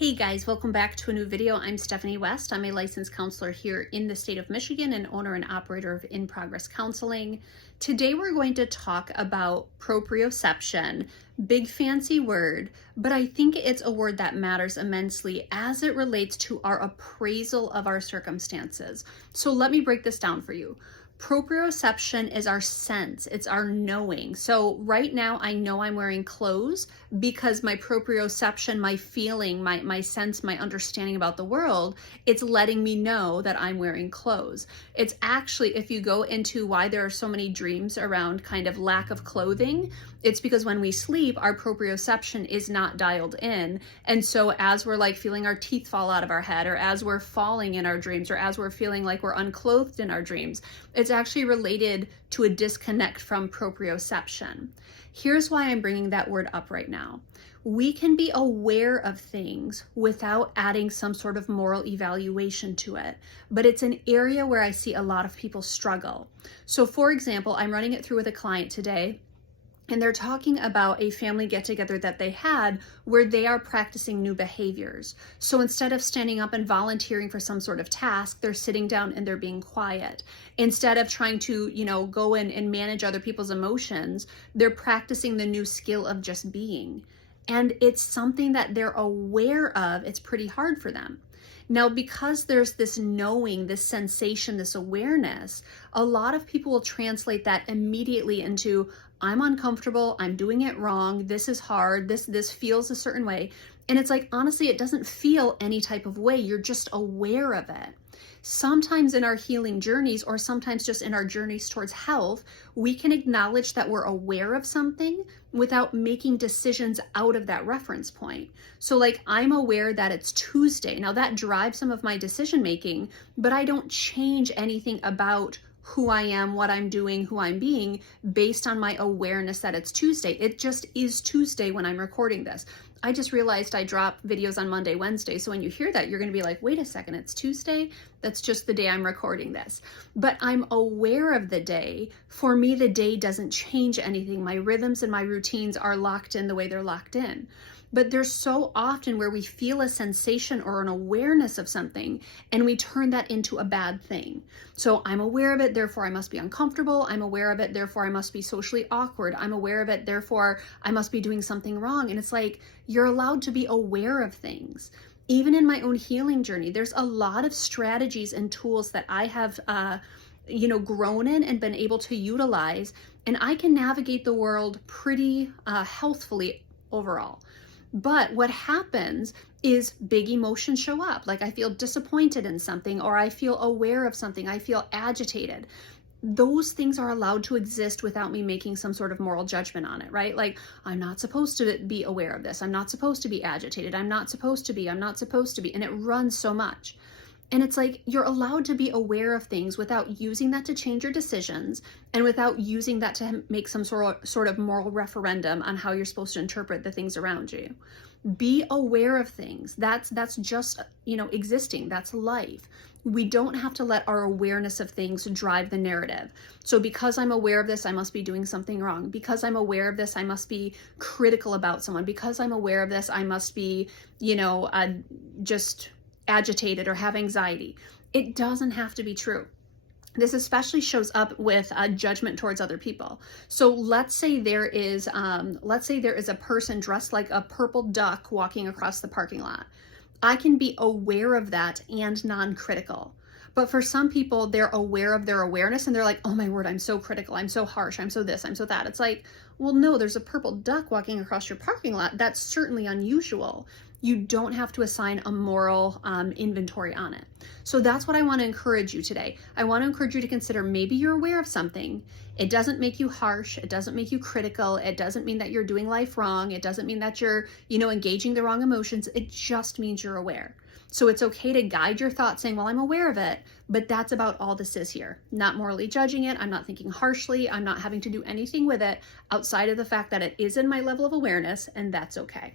Hey guys, welcome back to a new video. I'm Stephanie West. I'm a licensed counselor here in the state of Michigan and owner and operator of In Progress Counseling. Today we're going to talk about proprioception. Big fancy word, but I think it's a word that matters immensely as it relates to our appraisal of our circumstances. So let me break this down for you. Proprioception is our sense, it's our knowing. So right now I know I'm wearing clothes because my proprioception, my feeling, my sense, my understanding about the world, it's letting me know that I'm wearing clothes. It's actually, if you go into why there are so many dreams around kind of lack of clothing, it's because when we sleep, our proprioception is not dialed in. And so as we're like feeling our teeth fall out of our head, or as we're falling in our dreams, or as we're feeling like we're unclothed in our dreams, it's actually related to a disconnect from proprioception. Here's why I'm bringing that word up right now. We can be aware of things without adding some sort of moral evaluation to it, but it's an area where I see a lot of people struggle. So for example, I'm running it through with a client today, and they're talking about a family get-together that they had where they are practicing new behaviors. So instead of standing up and volunteering for some sort of task, they're sitting down and they're being quiet. Instead of trying to, go in and manage other people's emotions, they're practicing the new skill of just being. And it's something that they're aware of. It's pretty hard for them. Now, because there's this knowing, this sensation, this awareness, a lot of people will translate that immediately into, I'm uncomfortable, I'm doing it wrong, this is hard, this feels a certain way. And it's like, honestly, it doesn't feel any type of way. You're just aware of it. Sometimes in our healing journeys, or sometimes just in our journeys towards health, we can acknowledge that we're aware of something without making decisions out of that reference point. So like, I'm aware that it's Tuesday. Now that drives some of my decision making, but I don't change anything about who I am, what I'm doing, who I'm being based on my awareness that it's Tuesday. It just is Tuesday when I'm recording this. I just realized I drop videos on Monday, Wednesday. So when you hear that, you're going to be like, wait a second, it's Tuesday? That's just the day I'm recording this. But I'm aware of the day. For me, the day doesn't change anything. My rhythms and my routines are locked in the way they're locked in. But there's so often where we feel a sensation or an awareness of something and we turn that into a bad thing. So I'm aware of it, therefore I must be uncomfortable. I'm aware of it, therefore I must be socially awkward. I'm aware of it, therefore I must be doing something wrong. And it's like, you're allowed to be aware of things. Even in my own healing journey, there's a lot of strategies and tools that I have grown in and been able to utilize. And I can navigate the world pretty healthfully overall. But what happens is big emotions show up. Like I feel disappointed in something, or I feel aware of something, I feel agitated. Those things are allowed to exist without me making some sort of moral judgment on it, right? Like, I'm not supposed to be aware of this. I'm not supposed to be agitated. I'm not supposed to be. And it runs so much. And it's like, you're allowed to be aware of things without using that to change your decisions and without using that to make some sort of moral referendum on how you're supposed to interpret the things around you. Be aware of things. That's just, existing. That's life. We don't have to let our awareness of things drive the narrative. So because I'm aware of this, I must be doing something wrong. Because I'm aware of this, I must be critical about someone. Because I'm aware of this, I must be, just agitated or have anxiety. It doesn't have to be true. This especially shows up with judgment towards other people. So let's say there is a person dressed like a purple duck walking across the parking lot. I can be aware of that and non-critical. But for some people, they're aware of their awareness and they're like, oh my word, I'm so critical, I'm so harsh, I'm so this, I'm so that. It's like, well, no, there's a purple duck walking across your parking lot. That's certainly unusual. You don't have to assign a moral inventory on it. So that's what I want to encourage you today. I want to encourage you to consider, maybe you're aware of something. It doesn't make you harsh. It doesn't make you critical. It doesn't mean that you're doing life wrong. It doesn't mean that you're, engaging the wrong emotions. It just means you're aware. So it's okay to guide your thoughts saying, well, I'm aware of it, but that's about all this is here. Not morally judging it. I'm not thinking harshly. I'm not having to do anything with it outside of the fact that it is in my level of awareness, and that's okay.